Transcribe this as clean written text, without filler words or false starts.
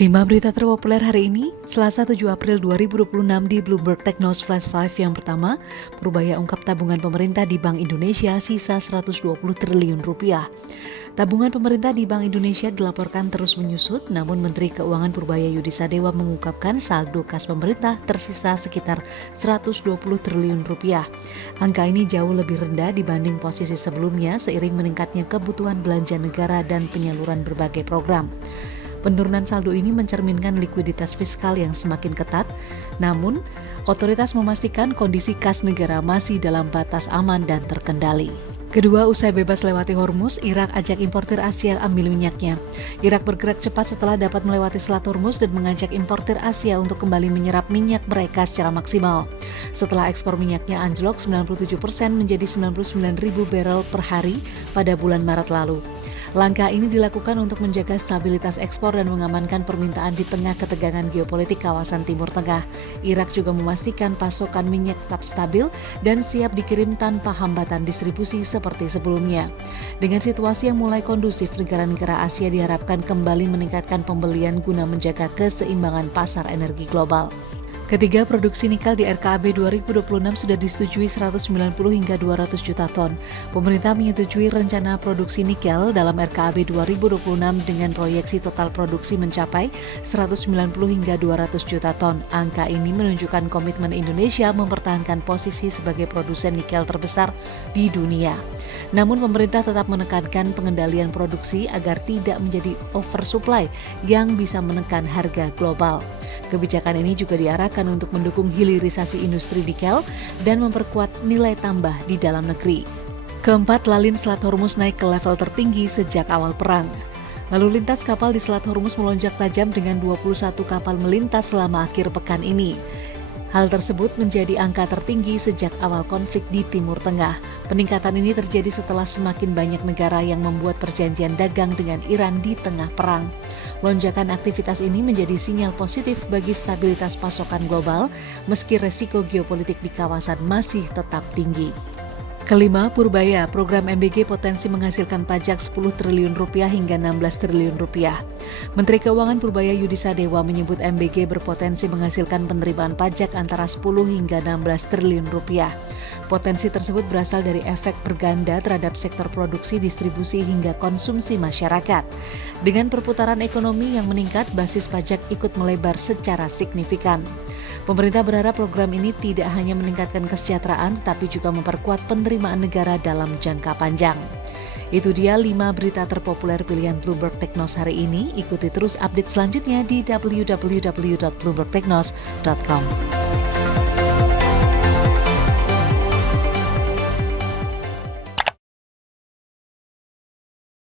5 berita terpopuler hari ini, Selasa 7 April 2026 di Bloomberg Technos Flash 5 yang pertama, Purbaya ungkap tabungan pemerintah di Bank Indonesia sisa 120 triliun rupiah. Tabungan pemerintah di Bank Indonesia dilaporkan terus menyusut, namun Menteri Keuangan Purbaya Yudisadewa mengungkapkan saldo kas pemerintah tersisa sekitar 120 triliun rupiah. Angka ini jauh lebih rendah dibanding posisi sebelumnya seiring meningkatnya kebutuhan belanja negara dan penyaluran berbagai program. Penurunan saldo ini mencerminkan likuiditas fiskal yang semakin ketat, namun otoritas memastikan kondisi kas negara masih dalam batas aman dan terkendali. Kedua, usai bebas lewati Hormuz, Irak ajak importir Asia ambil minyaknya. Irak bergerak cepat setelah dapat melewati Selat Hormuz dan mengajak importir Asia untuk kembali menyerap minyak mereka secara maksimal. Setelah ekspor minyaknya anjlok 97% menjadi 99.000 barel per hari pada bulan Maret lalu. Langkah ini dilakukan untuk menjaga stabilitas ekspor dan mengamankan permintaan di tengah ketegangan geopolitik kawasan Timur Tengah. Irak juga memastikan pasokan minyak tetap stabil dan siap dikirim tanpa hambatan distribusi seperti sebelumnya. Dengan situasi yang mulai kondusif, negara-negara Asia diharapkan kembali meningkatkan pembelian guna menjaga keseimbangan pasar energi global. Ketiga, produksi nikel di RKAB 2026 sudah disetujui 190 hingga 200 juta ton. Pemerintah menyetujui rencana produksi nikel dalam RKAB 2026 dengan proyeksi total produksi mencapai 190 hingga 200 juta ton. Angka ini menunjukkan komitmen Indonesia mempertahankan posisi sebagai produsen nikel terbesar di dunia. Namun pemerintah tetap menekankan pengendalian produksi agar tidak menjadi oversupply yang bisa menekan harga global. Kebijakan ini juga diarahkan untuk mendukung hilirisasi industri nikel dan memperkuat nilai tambah di dalam negeri. Keempat, lalin Selat Hormuz naik ke level tertinggi sejak awal perang. Lalu lintas kapal di Selat Hormuz melonjak tajam dengan 21 kapal melintas selama akhir pekan ini. Hal tersebut menjadi angka tertinggi sejak awal konflik di Timur Tengah. Peningkatan ini terjadi setelah semakin banyak negara yang membuat perjanjian dagang dengan Iran di tengah perang. Lonjakan aktivitas ini menjadi sinyal positif bagi stabilitas pasokan global, meski resiko geopolitik di kawasan masih tetap tinggi. Kelima, Purbaya, program MBG potensi menghasilkan pajak 10 triliun rupiah hingga 16 triliun rupiah. Menteri Keuangan Purbaya Yudisadewa menyebut MBG berpotensi menghasilkan penerimaan pajak antara 10 hingga 16 triliun rupiah. Potensi tersebut berasal dari efek berganda terhadap sektor produksi, distribusi hingga konsumsi masyarakat. Dengan perputaran ekonomi yang meningkat, basis pajak ikut melebar secara signifikan. Pemerintah berharap program ini tidak hanya meningkatkan kesejahteraan, tetapi juga memperkuat penerimaan negara dalam jangka panjang. Itu dia 5 berita terpopuler pilihan Bloomberg Technos hari ini. Ikuti terus update selanjutnya di www.bloombergtechnos.com.